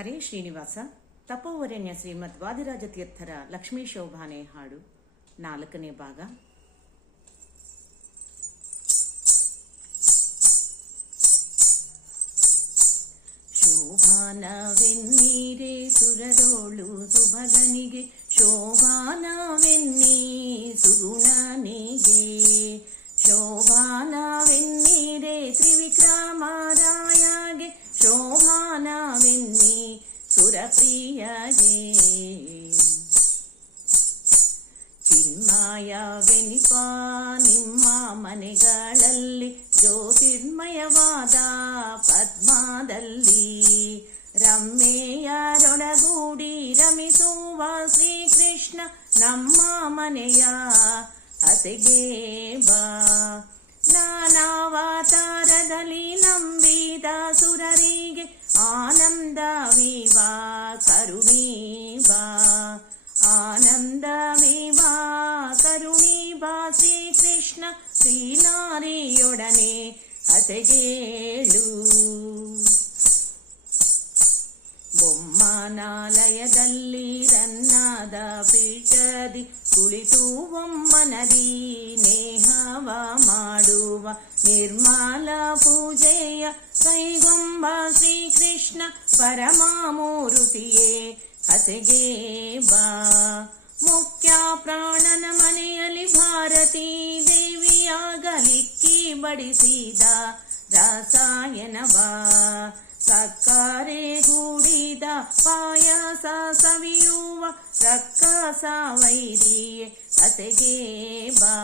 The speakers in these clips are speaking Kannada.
ಹರೇ ಶ್ರೀನಿವಾಸ. ತಪೋವರೆಣ್ಯ ಶ್ರೀಮದ್ ವಾದಿರಾಜ ತೀರ್ಥರ ಲಕ್ಷ್ಮೀ ಶೋಭಾನೆ ಹಾಡು 4ನೇ ಭಾಗ. ಶೋಭಾನವೆನ್ನೀರೆ ಸುರರೋಳು ಸುಭಗನಿಗೆ, ಶೋಭಾನವೆನ್ನೀ ಸುಗುಣನಿಗೆ, ಶೋಭಾನವೆನ್ನೀರೆ ತ್ರಿವಿಕ್ರಮರಾಯಗೆ, ಶೋಭಾನವೆನ್ನೀ ಸುರಪ್ರಿಯಗೆ. ಚಿನ್ಮಯವೆನಿಪ ನಿಮ್ಮ ಮನೆಗಳಲ್ಲಿ, ಜ್ಯೋತಿರ್ಮಯವಾದ ಪದ್ಮದಲ್ಲಿ, ರಮ್ಮೆಯರೊಡಗೂಡಿ ರಮಿಸುವ ಶ್ರೀಕೃಷ್ಣ ನಮ್ಮ ಮನೆಯ ಅತೆಗೆ ಬಾ. ನಾನಾವತಾರದಲ್ಲಿ ನಂಬಿದ ಸುರರಿಗೆ ಆನಂದವಿವಾ ಕರುಣೀಬಾ, ಆನಂದವಿವಾ ಕರುಣೀಬಾ. ಶ್ರೀಕೃಷ್ಣ ಶ್ರೀನಾರಿಯೊಡನೆ ಅತೆಗೇಳು. ಬೊಮ್ಮನಾಲಯದಲ್ಲಿ ರನ್ನಾದ ಪೀಠದಿ ಕುಳಿತು ಒಮ್ಮನದಿ ನೇಹವ ಮಾಡುವ, ನಿರ್ಮಲ ಪೂಜೆಯ ಕೈಗೊಂಬ ಶ್ರೀಕೃಷ್ಣ ಪರಮಾಮೂರುತಿಯೇ ಅತೆಗೆ ಬಾ. ಮುಖ್ಯ ಪ್ರಾಣನ ಮನೆಯಲ್ಲಿ ಭಾರತೀ ದೇವಿಯಾಗಲಿಕ್ಕಿ ಬಡಿಸಿದ ರಸಾಯನವಾ, ಸಕ್ಕರೆ ಗೂಡಿದ ಪಾಯಸ ಸವಿಯುವ ರಕ್ಕಸ ವೈರಿಯೇ ಅತೆಗೆ ಬಾ.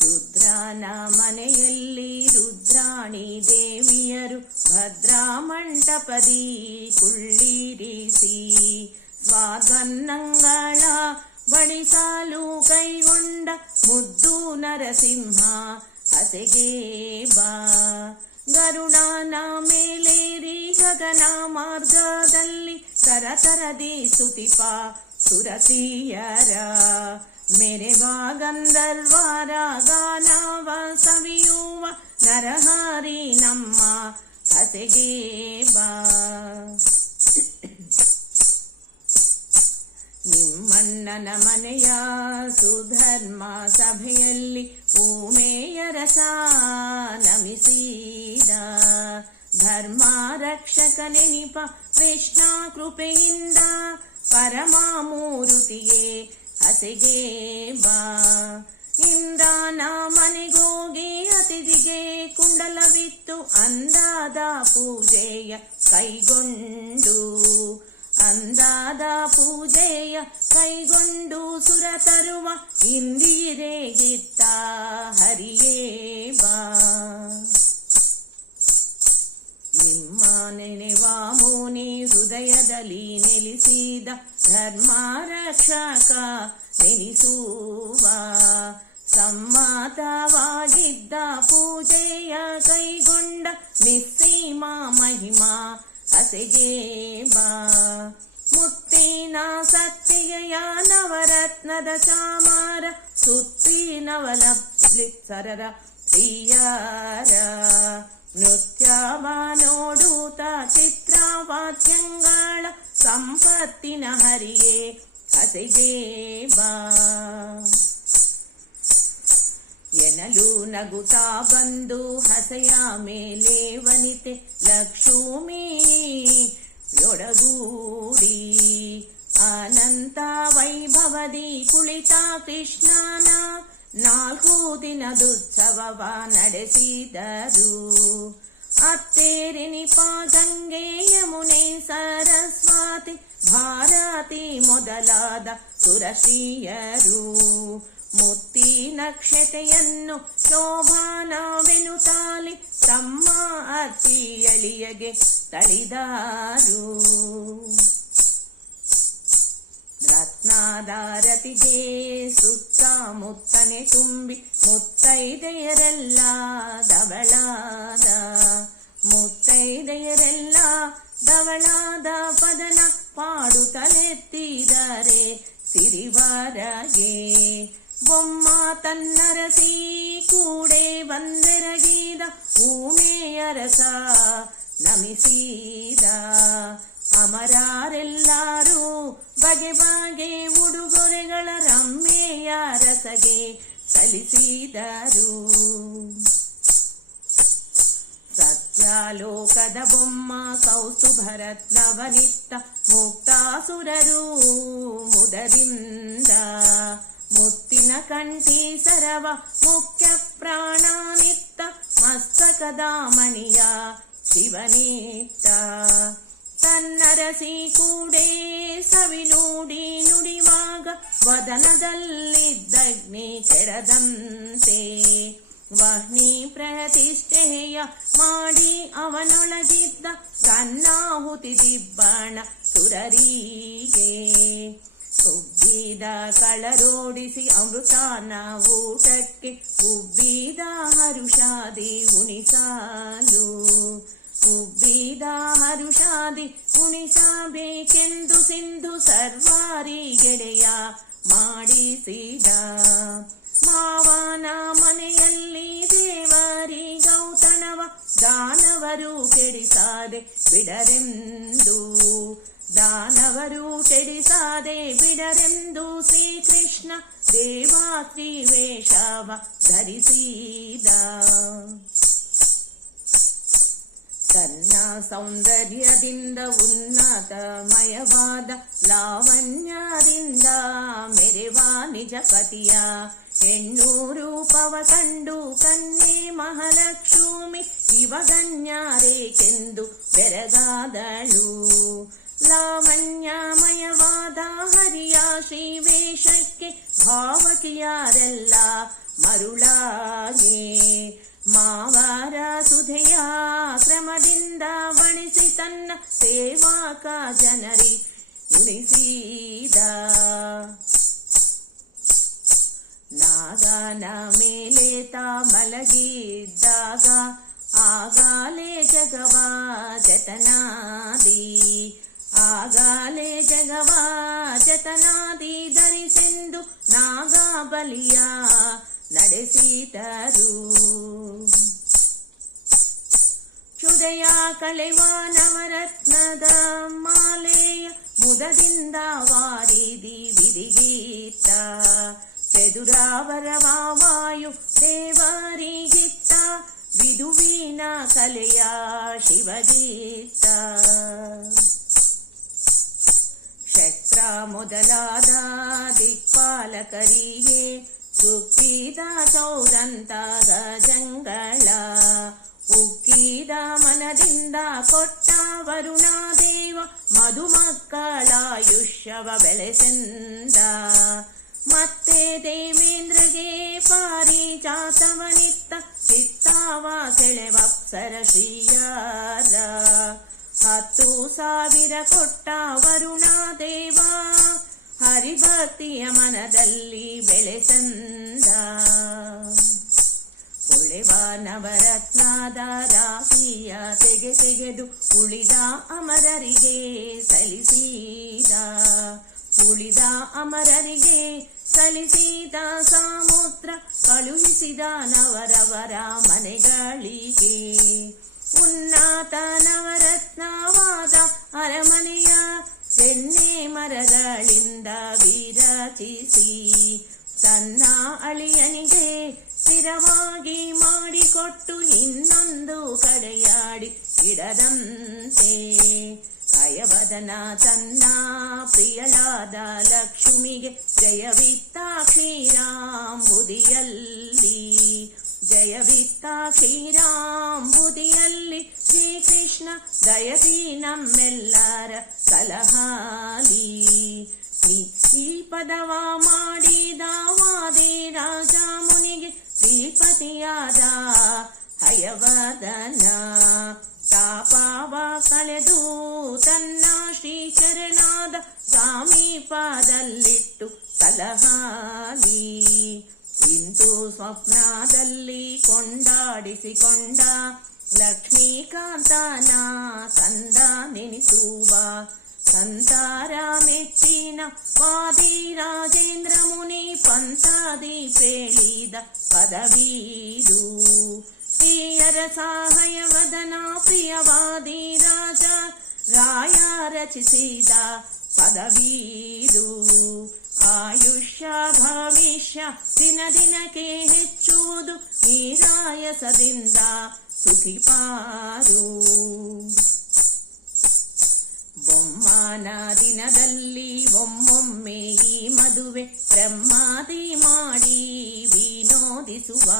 ರುದ್ರನ ಮನೆಯಲ್ಲಿ ರುದ್ರಾಣಿ ದೇವಿಯರು ಭದ್ರಾ ಮಂಟಪದಿ ಕುಳ್ಳಿರಿಸಿ, ಸ್ವಾದ್ವನ್ನಂಗಳ ಬಡಿಸಲು ಕೈಗೊಂಡ ಮುದ್ದು ನರಸಿಂಹ ಅತೆಗೆ ಬಾ. ಗರುಡನ ಮೇಲೇರಿ ಗಗನ ಮಾರ್ಗದಲ್ಲಿ ತರತರದಿ ಸ್ತುತಿಪ ಸುರಸಿಯರ, ಮೆರೆವ ಗಂಧರ್ವರ ಗಾನವ ಸವಿಯುವ ನರಹರಿ ನಮ್ಮ ಅತೆಗೆ ಬಾ. ನಿಮ್ಮಣ್ಣನ ಮನೆಯ ಸುಧರ್ಮ ಸಭೆಯಲ್ಲಿ ಊಮೆಯರಸ ನಮಿಸಿದ, ಧರ್ಮ ರಕ್ಷಕನೆನಿಪ ಕೃಷ್ಣ ಕೃಪೆಯಿಂದ ಪರಮಾಮೂರುತಿಯೇ ಅತೆಗೆ ಬಾ. ಇಂದ್ರನ ಮನೆಗೋಗಿ ಅತಿಥಿಗೆ ಕುಂಡಲವಿತ್ತು ಅಂದಾದ ಪೂಜೆಯ ಕೈಗೊಂಡು, ಅಂದಾದ ಪೂಜೆಯ ಕೈಗೊಂಡು ಸುರ ತರುವ ಇಂದಿರೆಗಿತ್ತ ಹರಿಯೇ ಬಾ. ನಿಮ್ಮ ನೆನೆವ ಮುನಿ ಹೃದಯದಲ್ಲಿ ನೆಲೆಸಿದ ಧರ್ಮ ರಕ್ಷಕ ನೆನೆಸುವ, ಸಮ್ಮತವಾಗಿದ್ದ ಪೂಜೆಯ ಕೈಗೊಂಡ ನಿಸ್ಸೀಮ ಮಹಿಮಾ ಅತೆಗೆ ಬಾ. ಮುತ್ತಿನ ಸತ್ತಿಗೆಯ ನವರತ್ನದ ಚಾಮಾರ ಸುತ್ತಿ ನವಲಪ್ಲಿತ್ಸರರ ಪ್ರಿಯರ, ನೃತ್ಯವ ನೋಡುತ್ತ ಚಿತ್ರವಾದ್ಯಂಗಳ ಸಂಪತ್ತಿನ ಹರಿಯೇ ಅತೆಗೆ ಬಾ. ಎನಲು ನಗುತ್ತಾ ಬಂದು ಹಸೆಯ ಮೇಲೆ ವನಿತೆ ಲಕ್ಷ್ಮೀ ಯೊಡಗೂಡಿ, ಅನಂತ ವೈಭವದಿ ಕುಳಿತ ಕೃಷ್ಣನ 4 ದಿನದುತ್ಸವವ ನಡೆಸಿದರು. ಅತ್ತೇರೆನಿಪ ಗಂಗೆ ಯಮುನೆ ಸರಸ್ವತಿ ಭಾರತಿ ಮೊದಲಾದ ಸುರಶ್ರೀಯರು, ಮುತ್ತಿ ನಕ್ಷತೆಯನ್ನು ಶೋಭಾನವೆನುತಾಲಿ ತಮ್ಮ ಅತ್ತಿಯಳಿಯಗೆ ತಳಿದಾರು. ರತ್ನಾದಾರತಿಗೆ ಸುತ್ತಮುತ್ತನೆ ತುಂಬಿ ಮುತ್ತೈದೆಯರೆಲ್ಲ ಧವಳಾದ, ಮುತ್ತೈದೆಯರೆಲ್ಲ ಧವಳಾದ ಪದನ ಪಾಡುತ್ತಲೆತ್ತಿದರೆ ಸಿರಿವರಗೆ. ಬೊಮ್ಮ ತನ್ನರಸಿ ಕೂಡೆ ಬಂದೆರಗಿದ ಊಮೆಯರಸ ನಮಿಸಿದ. ಅಮರಾರೆಲ್ಲಾರೂ ಬಗೆ ಬಗೆ ಉಡುಗೊರೆಗಳ ರಮ್ಮೆಯ ರಸಗೆ ಸಲ್ಲಿಸಿದರು. ಸತ್ಯಾಲೋಕದ ಬೊಮ್ಮ ಕೌಸ್ತುಭರತ್ನವನಿತ್ತ ಮುಕ್ತಾಸುರರು ಮುದದಿಂದ. ಮುತ್ತಿನ ಕಂಠಿ ಸರವ ಮುಖ್ಯ ಪ್ರಾಣನಿತ್ತ ಮಸ್ತಕದ ಮಣಿಯ ಶಿವನಿತ್ತ. ತನ್ನರಸಿ ಕೂಡೇ ಸವಿನೂಡಿ ನುಡಿವಾಗ ವದನದಲ್ಲಿದ್ದಗ್ನಿ ಕೆಡದಂತೆ. ವಹ್ನಿ ಪ್ರತಿಷ್ಠೆಯ ಮಾಡಿ ಅವನೊಳಗಿದ್ದ ತನ್ನಾಹುತಿ ದಿಬ್ಬಣ ಸುರರಿಗೆ. ಉಬ್ಬಿದ ಕಳರೋಡಿಸಿ ಅಮೃತಾನ ಊಟಕ್ಕೆ ಉಬ್ಬಿದ ಹರುಷಾದಿ ಉಣಿಸಲು. ಉಬ್ಬಿದ ಹರುಷಾದಿ ಉಣಿಸಬೇಕೆಂದು ಸಿಂಧು ಸರ್ವಾರಿ ಗೆಳೆಯ ಮಾಡಿಸಿದ. ಮಾವನ ಮನೆಯಲ್ಲಿ ದೇವರಿ ಗೌತಣವ ದಾನವರು ಕೆಡಿಸಾದೆ ಬಿಡರೆಂದು. ದಾನವರು ಕೆಡಿಸಾದೆ ಬಿಡರೆಂದು ಶ್ರೀಕೃಷ್ಣ ದೇವಾತ್ರಿ ವೇಷವ ಧರಿಸಿದ. ತನ್ನ ಸೌಂದರ್ಯದಿಂದ ಉನ್ನತಮಯವಾದ ಲಾವಣ್ಯದಿಂದ ಮೆರೆವ ನಿಜ ಪತಿಯ ಹೆಣ್ಣು ರೂಪವ ಕಂಡು ಕನ್ಯೆ ಮಹಾಲಕ್ಷ್ಮಿ ಇವಗಣ್ಯಾರೇಕೆಂದು ಬೆರಗಾದಳು. ಲಾವಣ್ಯಮಯವಾದ ಹರಿಯ ಶ್ರೀವೇಷಕ್ಕೆ ಭಾವಕಿಯಾರೆಲ್ಲ ಮರುಳಾಗೆ. ಮಾವರ ಸುಧೆಯ ಕ್ರಮದಿಂದ ಬಣಿಸಿ ತನ್ನ ಸೇವಾಕ ಜನರಿ ಉಣಿಸಿದ. ನಾಗನ ಮೇಲೆ ತಾ ಮಲಗಿದ್ದಾಗ ಆಗಾಲೇ ಜಗವ ಜತನಾದಿ. ಆಗಾಲೇ ಜಗವ ಜತನಾದಿ ಧರಿಸೆಂದು ನಾಗಬಲಿಯ ನಡೆಸಿದರು. ಕ್ಷುದೆಯ ಕಳೆವ ನವರತ್ನದ ಮಾಲೆಯ ಮುದದಿಂದ ವಾರಿದಿ ವಿಧಿಗೀತ. ಚದುರಾವರವ ವಾಯು ದೇವರಿಗಿತ್ತ ವಿದುವಿನ ಕಲೆಯ ಶಿವಗೀತ. ಶಕ್ರ ಮೊದಲಾದ ದಿಕ್ಪಾಲಕರಿಗೆ ಸುಕ್ಕಿದ ಚೌದಂತ ಗಜಂಗಳ. ಉಕ್ಕಿದ ಮನದಿಂದ ಕೊಟ್ಟ ವರುಣಾದೇವ ಮಧುಮಕ್ಕಳಾಯುಷ್ಯವ ಬೆಳೆಸೆಂದ. ಮತ್ತೆ ದೇವೇಂದ್ರಗೆ ಪಾರಿಜಾತವನಿತ್ತ ಚಿತ್ತಾವ ಸೆಳೆವಪ್ಸರ ಶ್ರೀಯಾರ. 10,000 ಕೊಟ್ಟ ವರುಣಾದೇವ ಹರಿಭಕ್ತಿಯ ಮನದಲ್ಲಿ ಬೆಳೆಸಂದ. ಉಳೆವ ನವರತ್ನದ ರಾಶಿಯ ತೆಗೆದು ಉಳಿದ ಅಮರರಿಗೆ ಸಲ್ಲಿಸಿದ. ಉಳಿದ ಅಮರರಿಗೆ ಸಲ್ಲಿಸಿದ ಸಮುದ್ರ ಕಳುಹಿಸಿದ ನವರವರ ಮನೆಗಳಿಗೆ. ಉನ್ನತ ನವರತ್ನವಾದ ಅರಮನೆಯ ಬೆಣ್ಣೆ ಮರಗಳಿಂದ ವಿರಚಿಸಿ ತನ್ನ ಅಳಿಯನಿಗೆ ಸ್ಥಿರವಾಗಿ ಮಾಡಿಕೊಟ್ಟು ಇನ್ನೊಂದು ಕಡೆಯಾಡಿ ಇಡದಂತೆ. ಹಯವದನ ತನ್ನ ಪ್ರಿಯಳಾದ ಲಕ್ಷ್ಮಿಗೆ ಜಯವಿತ್ತ ಕ್ಷೀರಾಂಬುದಿಯಲ್ಲಿ. ಜಯವಿತ್ತ ಕ್ಷೀರಾಂಬುದಿಯಲ್ಲಿ ಶ್ರೀಕೃಷ್ಣ ದಯದಿ ನಮ್ಮೆಲ್ಲರ ಕಲಹಾಲಿ. ಈ ಪದವ ಮಾಡಿದ ವಾದಿ ರಾಜ ಮುನಿಗೆ ಶ್ರೀಪತಿಯಾದ ಹಯವದನ. ತಾಪವ ಕಳೆದು ತನ್ನ ಶ್ರೀಚರಣಾದ ಸಮೀಪದಲ್ಲಿಟ್ಟು ಕಲಹಾಲಿ. ಇಂದು ಸ್ವಪ್ನದಲ್ಲಿ ಕೊಂಡಾಡಿಸಿಕೊಂಡ ಲಕ್ಷ್ಮೀಕಾಂತನ ಕಂದ ನೆನೆಸುವ. ಸಂತಾರ ಮೆಚ್ಚಿನ ವಾದಿ ರಾಜೇಂದ್ರ ಮುನಿ ಪಂಥಾದಿ ಪೇಳಿದ ಪದವೀದು. ಪ್ರಿಯರ ಸಹಾಯವದನ ಪ್ರಿಯವಾದಿ ರಚಿಸಿದ ಪದವೀದು. ಆಯುಷ್ಯ ಭವಿಷ್ಯ ದಿನ ದಿನಕ್ಕೆ ಹೆಚ್ಚುವುದು, ನೀರಾಯಸದಿಂದ ಸುಖಿಪಾರು. ಬೊಮ್ಮನ ದಿನದಲ್ಲಿ ಒಮ್ಮೊಮ್ಮೆ ಈ ಮದುವೆ ಬ್ರಹ್ಮಾದಿ ಮಾಡಿ ವಿನೋದಿಸುವ.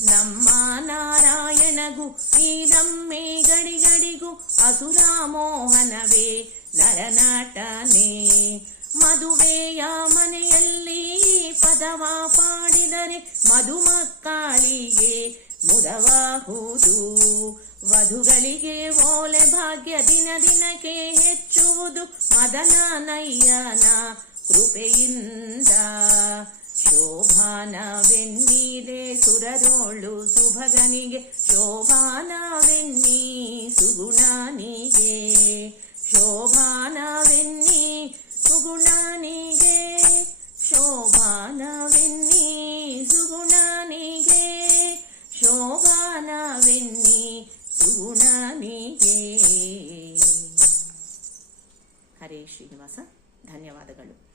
ನಮ್ಮ ನಾರಾಯಣಗೂ ಈ ನಮ್ಮೆ ಗಡಿಗಡಿಗೂ ಅಸುರ ಮೋಹನವೇ ನರನಟನೆ. ಮದುವೆಯ ಮನೆಯಲ್ಲಿ ಪದವ ಪಾಡಿದರೆ ಮಧುಮಕ್ಕಳಿಗೆ ಮುದವಾಹುದು. ವಧುಗಳಿಗೆ ಓಲೆ ಭಾಗ್ಯ ದಿನ ದಿನಕ್ಕೆ ಹೆಚ್ಚುವುದು, ಮದನನಯ್ಯನ ಕೃಪೆಯಿಂದ. ಶೋಭಾನವೆನ್ನೀದೆ ಸುರರೋಳು ಸುಭಗನಿಗೆ, ಶೋಭಾನವೆನ್ನಿ ಸುಗುಣನಿಗೆ. ಶೋಭಾನವೆನ್ನಿ ಸುಗುಣನಿಗೆ, ಶೋಭಾನವೆನ್ನಿ ಸುಗುಣನಿಗೆ, ಶೋಭಾನವೆನ್ನಿ ಸುಗುಣನಿಗೆ. ಹರೇ ಶ್ರೀನಿವಾಸ. ಧನ್ಯವಾದಗಳು.